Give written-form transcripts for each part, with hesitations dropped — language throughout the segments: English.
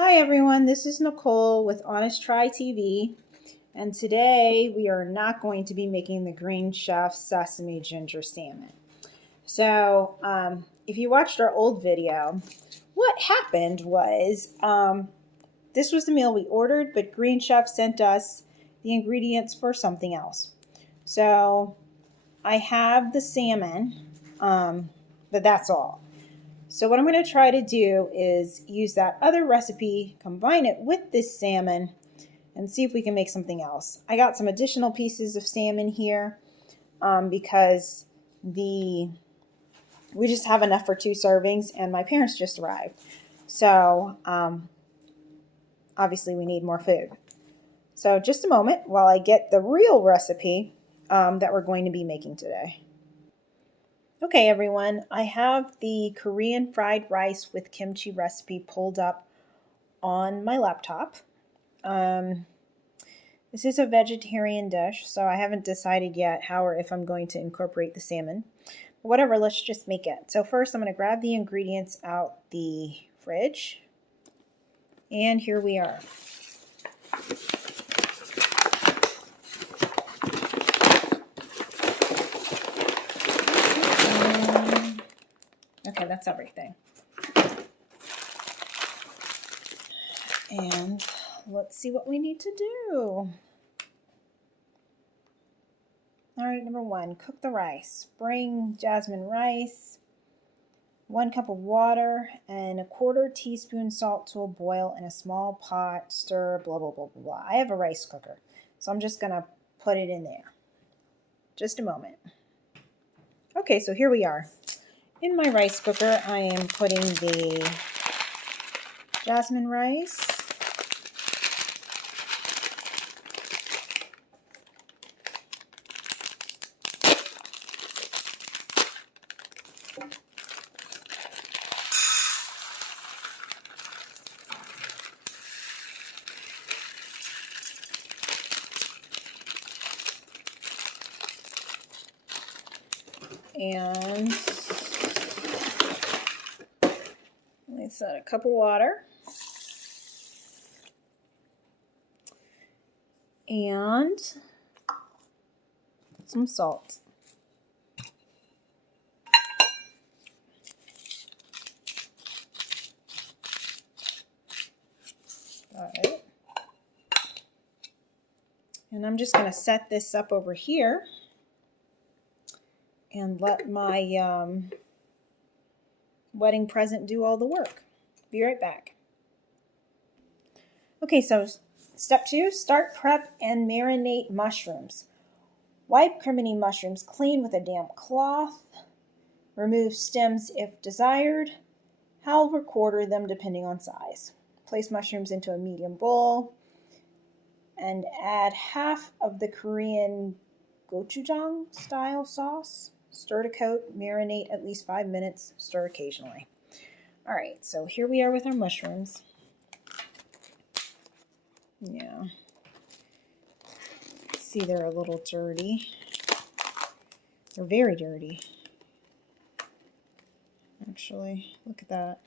Hi everyone, this is Nicole with Honest Try TV, and today we are not going to be making the Green Chef Sesame Ginger Salmon. So, if you watched our old video, what happened was this was the meal we ordered, but Green Chef sent us the ingredients for something else. So, I have the salmon, but that's all. So what I'm going to try to do is use that other recipe, combine it with this salmon, and see if we can make something else. I got some additional pieces of salmon here because we just have enough for 2 servings, and my parents just arrived. So obviously we need more food. So just a moment while I get the real recipe that we're going to be making today. Okay, everyone, I have the Korean fried rice with kimchi recipe pulled up on my laptop. This is a vegetarian dish, so I haven't decided yet how or if I'm going to incorporate the salmon. But whatever, let's just make it. So first I'm going to grab the ingredients out the fridge. And here we are. Okay, that's everything. And let's see what we need to do. All right, number 1, cook the rice. Bring jasmine rice, 1 cup of water, and 1/4 teaspoon salt to a boil in a small pot. Stir, blah, blah, blah, blah, blah. I have a rice cooker, so I'm just going to put it in there. Just a moment. Okay, so here we are. In my rice cooker, I am putting the jasmine rice. And let's add a cup of water. And some salt. All right. And I'm just going to set this up over here and let my wedding present do all the work. Be right back. Okay, so step 2, start prep and marinate mushrooms. Wipe criminy mushrooms clean with a damp cloth. Remove stems if desired. Halve or quarter them depending on size. Place mushrooms into a medium bowl and add half of the Korean gochujang style sauce. Stir to coat, marinate at least 5 minutes, stir occasionally. All right, so here we are with our mushrooms. Yeah. See, they're a little dirty. They're very dirty. Actually, look at that.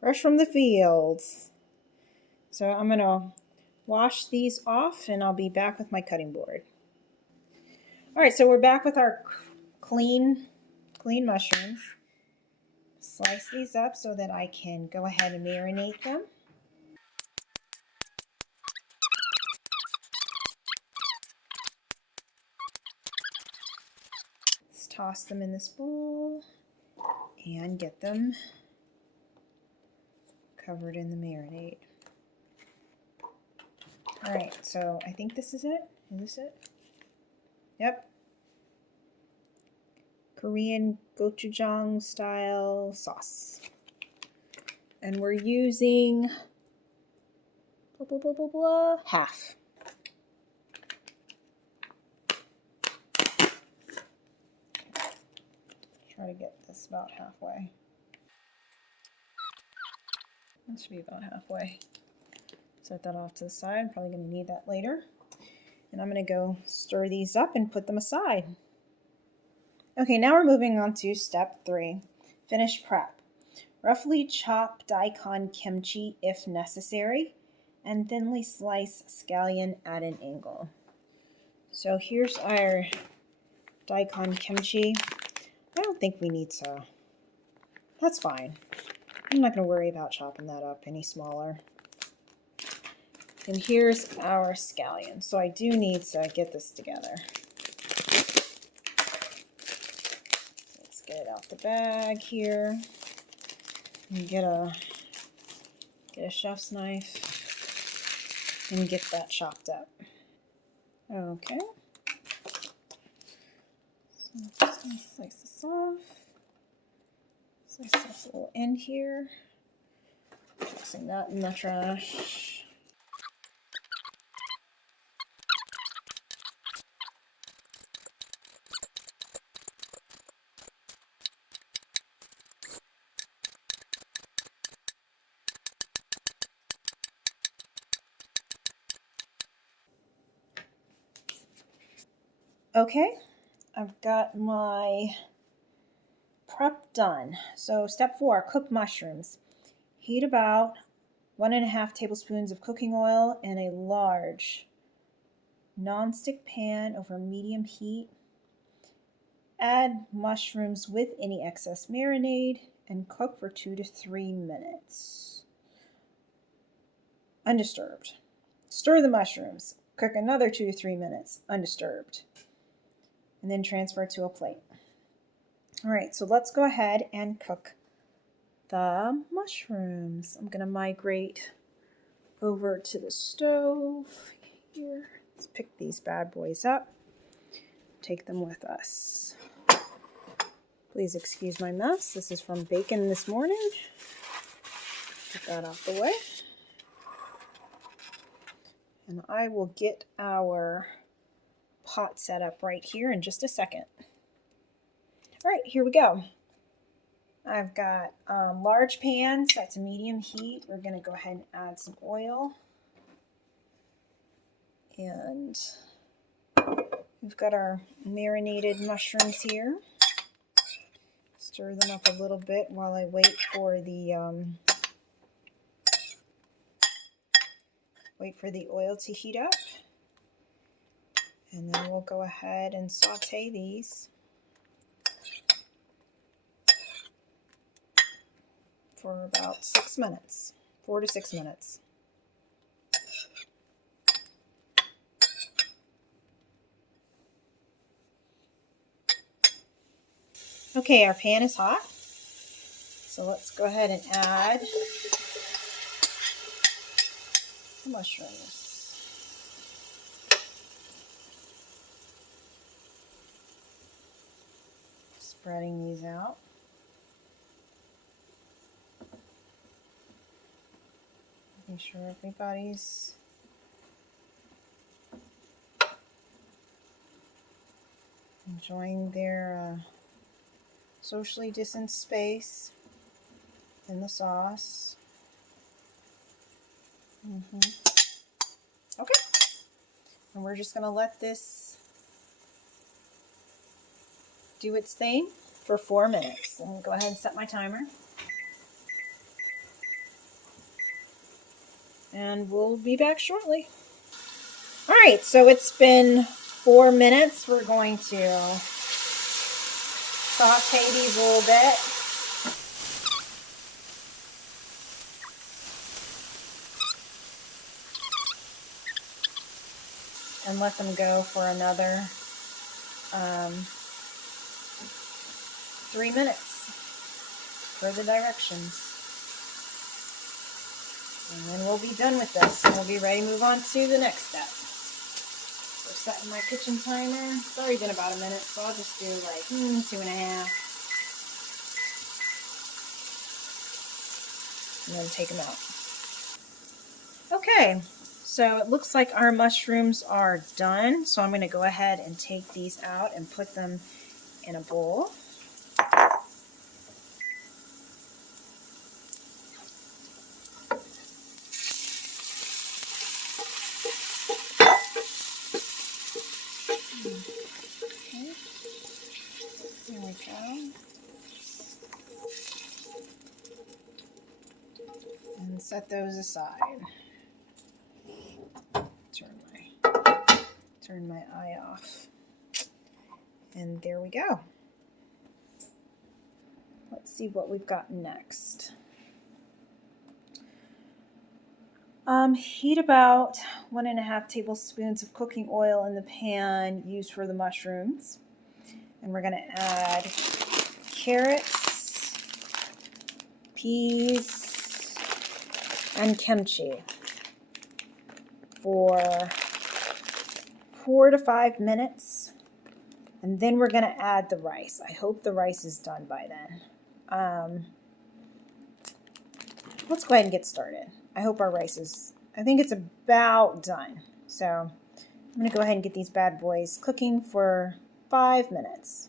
Fresh from the fields. So I'm going to wash these off and I'll be back with my cutting board. All right, so we're back with our clean mushrooms. Slice these up so that I can go ahead and marinate them. Let's toss them in this bowl and get them covered in the marinade. All right, so I think this is it. Is this it? Yep. Korean gochujang style sauce. And we're using blah, blah, blah, blah, blah, half. Try to get this about halfway. That should be about halfway. Set that off to the side. I'm probably going to need that later. And I'm going to go stir these up and put them aside. Okay, now we're moving on to step 3, finish prep. Roughly chop daikon kimchi if necessary, and thinly slice scallion at an angle. So here's our daikon kimchi. I don't think we need to. That's fine. I'm not going to worry about chopping that up any smaller. And here's our scallion. So I do need to get this together. Let's get it out the bag here. And get a chef's knife and get that chopped up. Okay. So I'm just going to slice this off. Slice this little end here. Tossing that in the trash. Okay, I've got my prep done. So step 4, cook mushrooms. Heat about 1.5 tablespoons of cooking oil in a large non-stick pan over medium heat. Add mushrooms with any excess marinade and cook for 2 to 3 minutes. Undisturbed. Stir the mushrooms. Cook another 2 to 3 minutes, undisturbed. And then transfer to a plate. All right, so let's go ahead and cook the mushrooms. I'm gonna migrate over to the stove here. Let's pick these bad boys up, take them with us. Please excuse my mess. This is from bacon this morning. Get that out the way. And I will get our pot set up right here in just a second. All right, here we go. I've got large pan set to medium heat. We're going to go ahead and add some oil. And we've got our marinated mushrooms here. Stir them up a little bit while I wait for the oil to heat up. And then we'll go ahead and saute these for about 6 minutes, 4 to 6 minutes. Okay, our pan is hot. So let's go ahead and add the mushrooms. Spreading these out. Making sure everybody's enjoying their socially distanced space in the sauce. Okay, and we're just going to let this do its thing for 4 minutes. I'm going to go ahead and set my timer. And we'll be back shortly. All right, so it's been 4 minutes. We're going to saute these a little bit. And let them go for another 3 minutes for the directions. And then we'll be done with this and we'll be ready to move on to the next step. So setting my kitchen timer. It's already been about a minute, so I'll just do like 2.5. And then take them out. Okay, so it looks like our mushrooms are done. So I'm going to go ahead and take these out and put them in a bowl. Okay, there we go. and set those aside. Turn my eye off. And there we go. Let's see what we've got next. Heat about 1.5 tablespoons of cooking oil in the pan used for the mushrooms. And we're going to add carrots, peas, and kimchi for 4 to 5 minutes. And then we're going to add the rice. I hope the rice is done by then. Let's go ahead and get started. I hope our rice is, I think it's about done. So I'm going to go ahead and get these bad boys cooking for 5 minutes.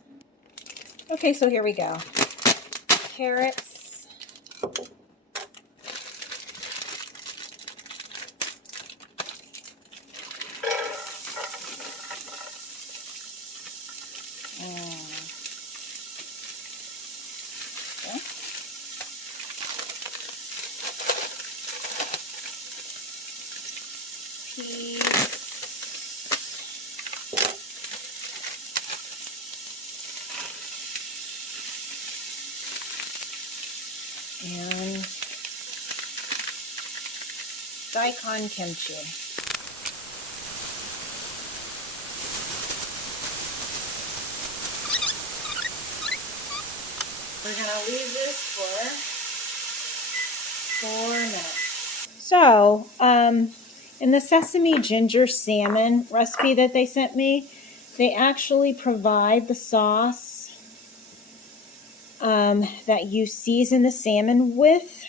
Okay, so here we go. Carrots. Peas. And daikon kimchi. We're going to leave this for 4 minutes. So, in the sesame ginger salmon recipe that they sent me, they actually provide the sauce that you season the salmon with.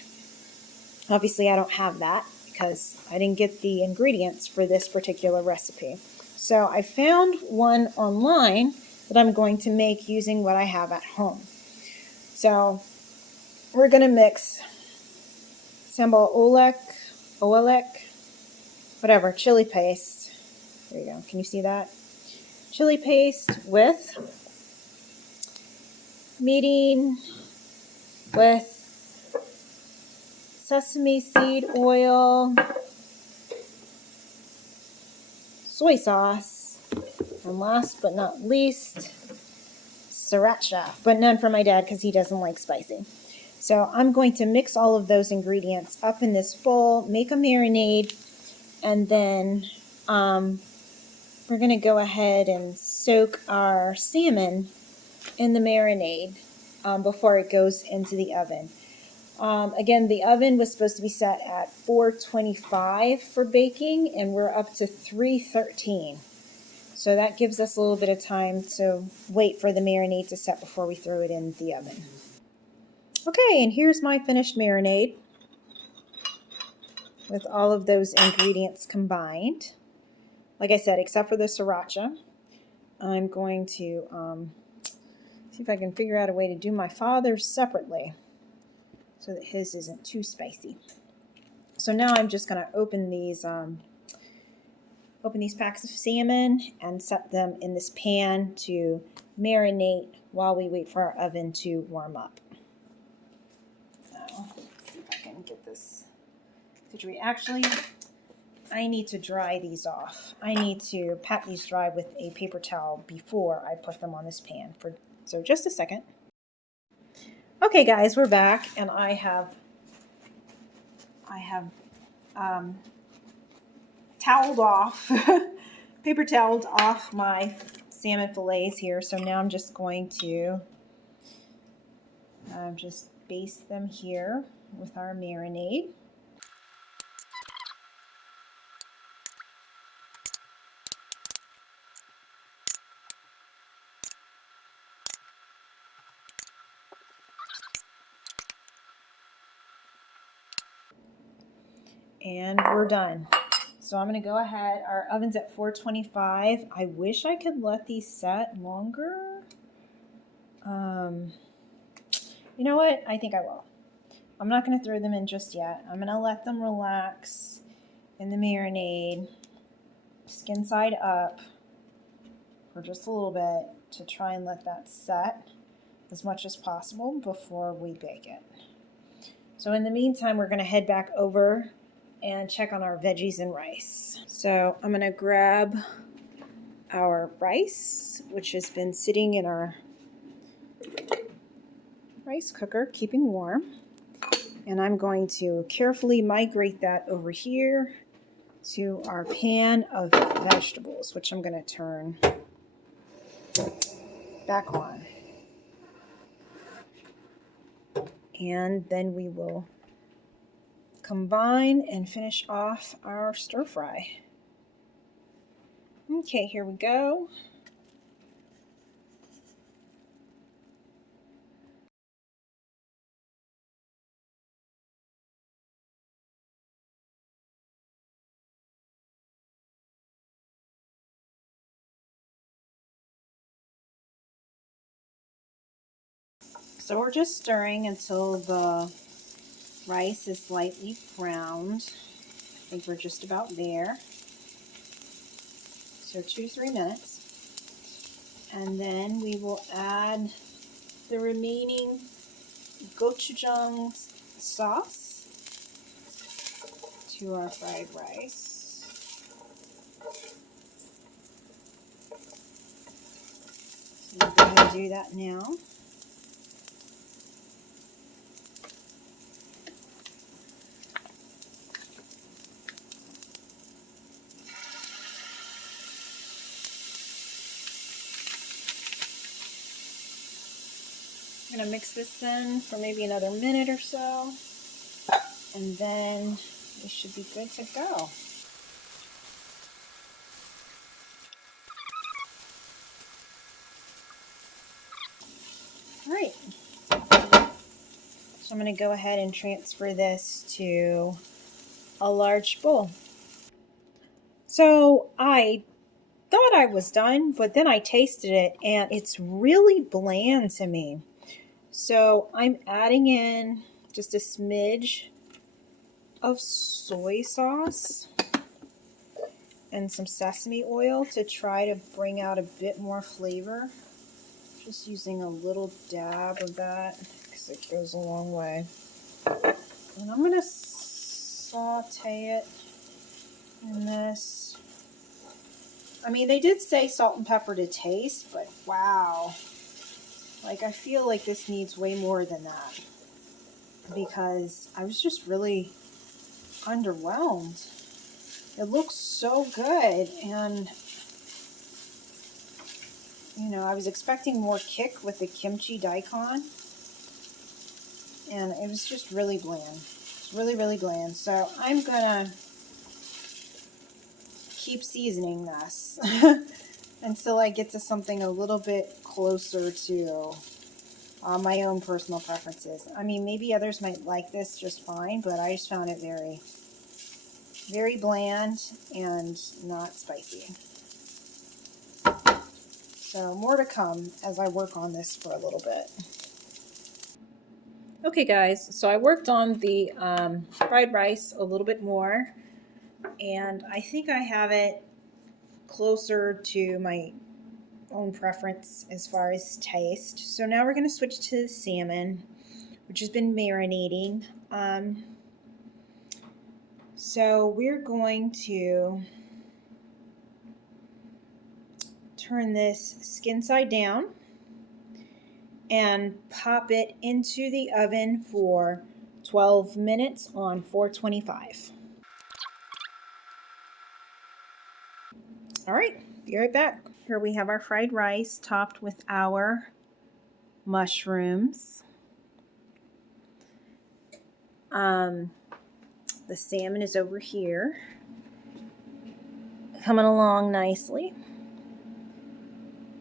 Obviously, I don't have that because I didn't get the ingredients for this particular recipe. So I found one online that I'm going to make using what I have at home. So we're going to mix sambal olek, whatever, chili paste. There you go. Can you see that? Chili paste with meeting with sesame seed oil, soy sauce, and last but not least, sriracha, but none for my dad because he doesn't like spicy. So I'm going to mix all of those ingredients up in this bowl, make a marinade, and then we're going to go ahead and soak our salmon in the marinade before it goes into the oven. Again, the oven was supposed to be set at 425 for baking, and we're up to 313. So that gives us a little bit of time to wait for the marinade to set before we throw it in the oven. Okay, and here's my finished marinade with all of those ingredients combined. Like I said, except for the sriracha, I'm going to see if I can figure out a way to do my father's separately so that his isn't too spicy. So now I'm just going to open these packs of salmon and set them in this pan to marinate while we wait for our oven to warm up. So let's see if I can get this situated. Actually, I need to dry these off. I need to pat these dry with a paper towel before I put them on this pan. So just a second. Okay, guys, we're back, and I have toweled off, paper toweled off my salmon fillets here. So now I'm just going to just baste them here with our marinade. And we're done. So I'm going to go ahead. Our oven's at 425. I wish I could let these set longer. You know what? I think I will. I'm not going to throw them in just yet. I'm going to let them relax in the marinade, skin side up, for just a little bit to try and let that set as much as possible before we bake it. So in the meantime, we're going to head back over and check on our veggies and rice. So I'm going to grab our rice, which has been sitting in our rice cooker, keeping warm. And I'm going to carefully migrate that over here to our pan of vegetables, which I'm going to turn back on. And then we will combine and finish off our stir fry. Okay, here we go. So we're just stirring until the rice is lightly browned. I think we're just about there. So 2 to 3 minutes. And then we will add the remaining gochujang sauce to our fried rice. So we'll go ahead and do that now. I'm going to mix this in for maybe another minute or so, and then we should be good to go. All right, so I'm going to go ahead and transfer this to a large bowl. So I thought I was done, but then I tasted it and it's really bland to me. So I'm adding in just a smidge of soy sauce and some sesame oil to try to bring out a bit more flavor. Just using a little dab of that because it goes a long way. And I'm going to saute it in this. I mean, they did say salt and pepper to taste, but wow. Like, I feel like this needs way more than that because I was just really underwhelmed. It looks so good, and you know, I was expecting more kick with the kimchi daikon, and it was just really bland. It's really, really bland. So I'm gonna keep seasoning this until I get to something a little bit closer to my own personal preferences. I mean, maybe others might like this just fine, but I just found it very, very bland and not spicy. So more to come as I work on this for a little bit. Okay guys, so I worked on the fried rice a little bit more, and I think I have it closer to my own preference as far as taste. So now we're going to switch to the salmon, which has been marinating. So we're going to turn this skin side down and pop it into the oven for 12 minutes on 425. All right, be right back. Here we have our fried rice topped with our mushrooms. The salmon is over here, coming along nicely.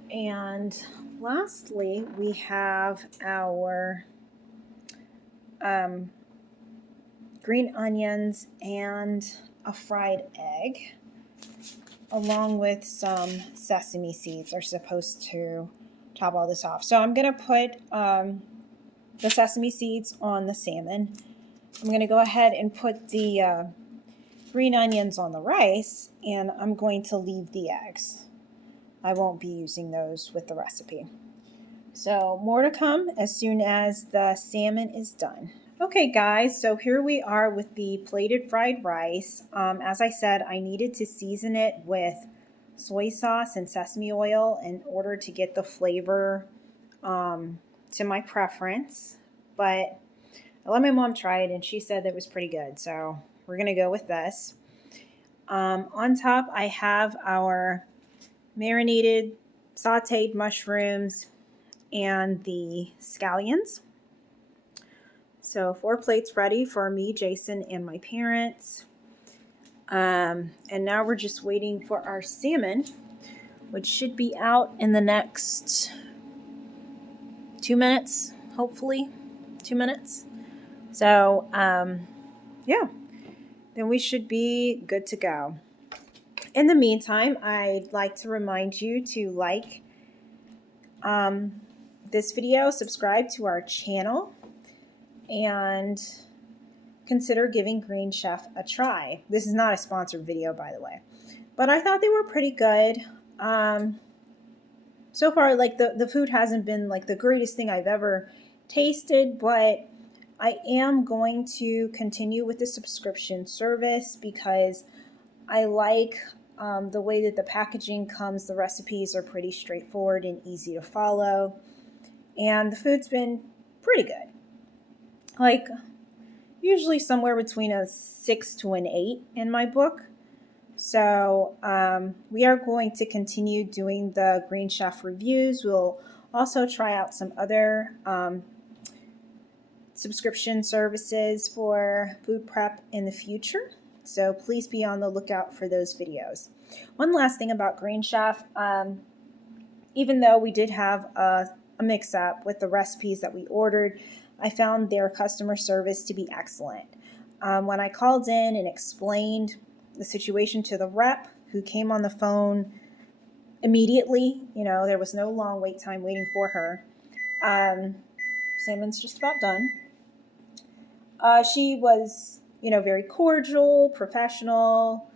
And lastly, we have our green onions and a fried egg, along with some sesame seeds are supposed to top all this off. So I'm going to put the sesame seeds on the salmon. I'm going to go ahead and put the green onions on the rice, and I'm going to leave the eggs. I won't be using those with the recipe. So more to come as soon as the salmon is done. Okay guys, so here we are with the plated fried rice. As I said, I needed to season it with soy sauce and sesame oil in order to get the flavor to my preference. But I let my mom try it and she said that it was pretty good. So we're going to go with this. On top, I have our marinated sauteed mushrooms and the scallions. So 4 plates ready for me, Jason, and my parents. And now we're just waiting for our salmon, which should be out in the next 2 minutes, hopefully 2 minutes. So, yeah, then we should be good to go. In the meantime, I'd like to remind you to like this video, subscribe to our channel, and consider giving Green Chef a try. This is not a sponsored video, by the way, but I thought they were pretty good. So far, like the food hasn't been like the greatest thing I've ever tasted, but I am going to continue with the subscription service because I like the way that the packaging comes. The recipes are pretty straightforward and easy to follow, and the food's been pretty good. Like usually somewhere between a 6 to an 8 in my book. So we are going to continue doing the Green Chef reviews. We'll also try out some other subscription services for food prep in the future. So please be on the lookout for those videos. One last thing about Green Chef, even though we did have a mix-up with the recipes that we ordered, I found their customer service to be excellent. When I called in and explained the situation to the rep, who came on the phone immediately, there was no long wait time waiting for her. Salmon's just about done. She was, very cordial, professional,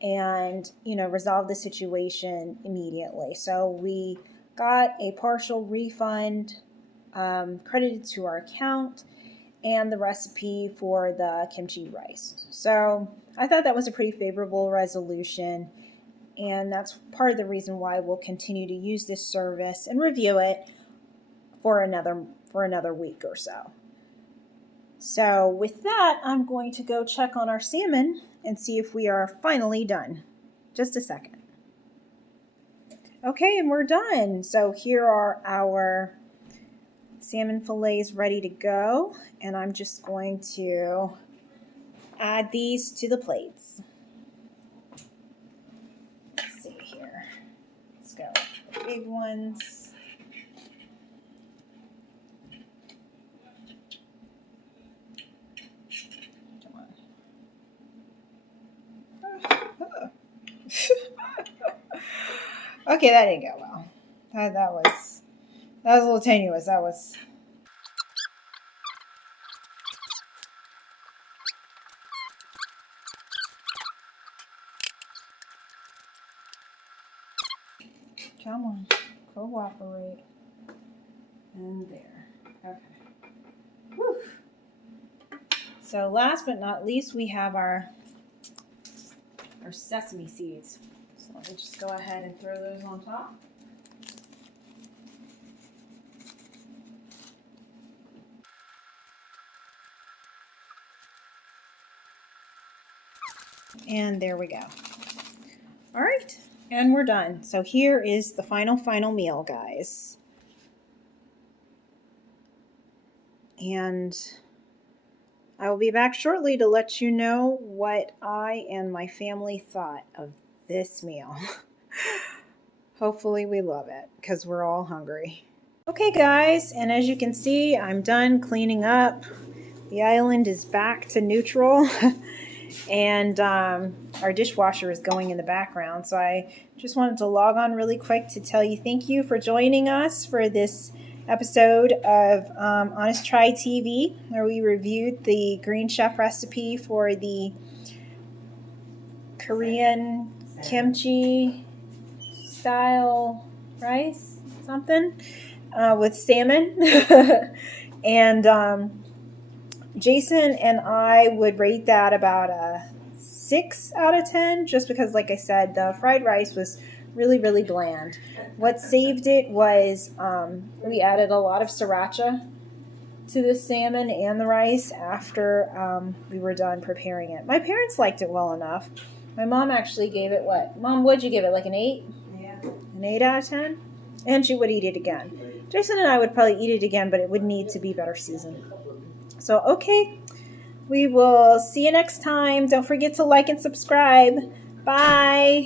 and, resolved the situation immediately. So we got a partial refund credited to our account and the recipe for the kimchi rice. So I thought that was a pretty favorable resolution, and that's part of the reason why we'll continue to use this service and review it for another week or so. So with that, I'm going to go check on our salmon and see if we are finally done. Just a second. Okay, and we're done. So here are our salmon fillets ready to go, and I'm just going to add these to the plates. Let's see here. Let's go with the big ones. Come on. Okay, that didn't go well. That was a little tenuous. That was. Come on, cooperate. And there. Okay. Whew. So last but not least, we have our sesame seeds. So let me just go ahead and throw those on top. And there we go. All right, and we're done. So here is the final meal, guys. And I will be back shortly to let you know what I and my family thought of this meal. Hopefully we love it because we're all hungry. Okay, guys, and as you can see, I'm done cleaning up. The island is back to neutral. And our dishwasher is going in the background. So I just wanted to log on really quick to tell you thank you for joining us for this episode of Honest Try TV, where we reviewed the Green Chef recipe for the Korean kimchi style rice, something, with salmon. And Jason and I would rate that about a 6 out of 10, just because, like I said, the fried rice was really, really bland. What saved it was we added a lot of sriracha to the salmon and the rice after we were done preparing it. My parents liked it well enough. My mom actually gave it what? Mom, what'd you give it, like an 8? Yeah. An 8 out of 10? And she would eat it again. Jason and I would probably eat it again, but it would need to be better seasoned. So, okay. We will see you next time. Don't forget to like and subscribe. Bye.